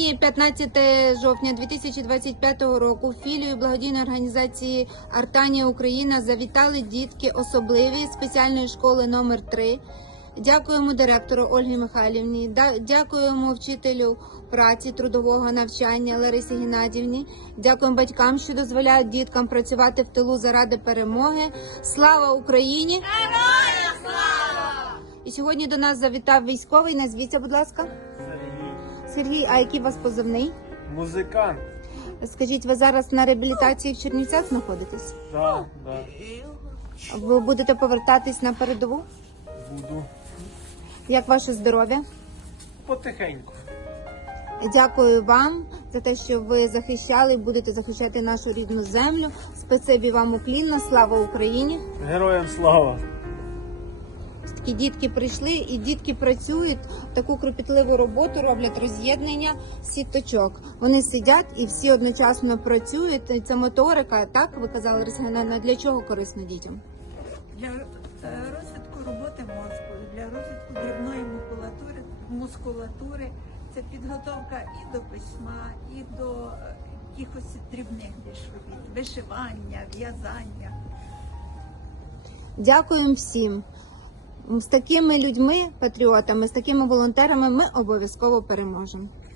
Сьогодні 15 жовтня 2025 року філію благодійної організації Артанія Україна завітали дітки особливі спеціальної школи номер 3. Дякуємо директору Ольгі Михайлівні, дякуємо вчителю праці, трудового навчання Ларисі Геннадівні, дякуємо батькам, що дозволяють діткам працювати в тилу заради перемоги. Слава Україні! Героям слава! І сьогодні до нас завітав військовий. Назвіться, будь ласка. Сергій, а який у вас позивний? Музикант. Скажіть, ви зараз на реабілітації в Чернівцях знаходитесь? Так. Ви будете повертатись на передову? Буду. Як ваше здоров'я? Потихеньку. Дякую вам за те, що ви захищали і будете захищати нашу рідну землю. Спасибі вам уклінно, слава Україні! Героям слава! Такі дітки прийшли і дітки працюють, таку кропітливу роботу роблять, роз'єднання сіточок. Вони сидять і всі одночасно працюють. Це моторика, так ви казали, Лариса Геннадівна, для чого корисно дітям? Для розвитку роботи мозку, для розвитку дрібної мускулатури. Це підготовка і до письма, і до якихось дрібних більш робіт, вишивання, в'язання. Дякуємо всім. З такими людьми, патріотами, з такими волонтерами ми обов'язково переможемо.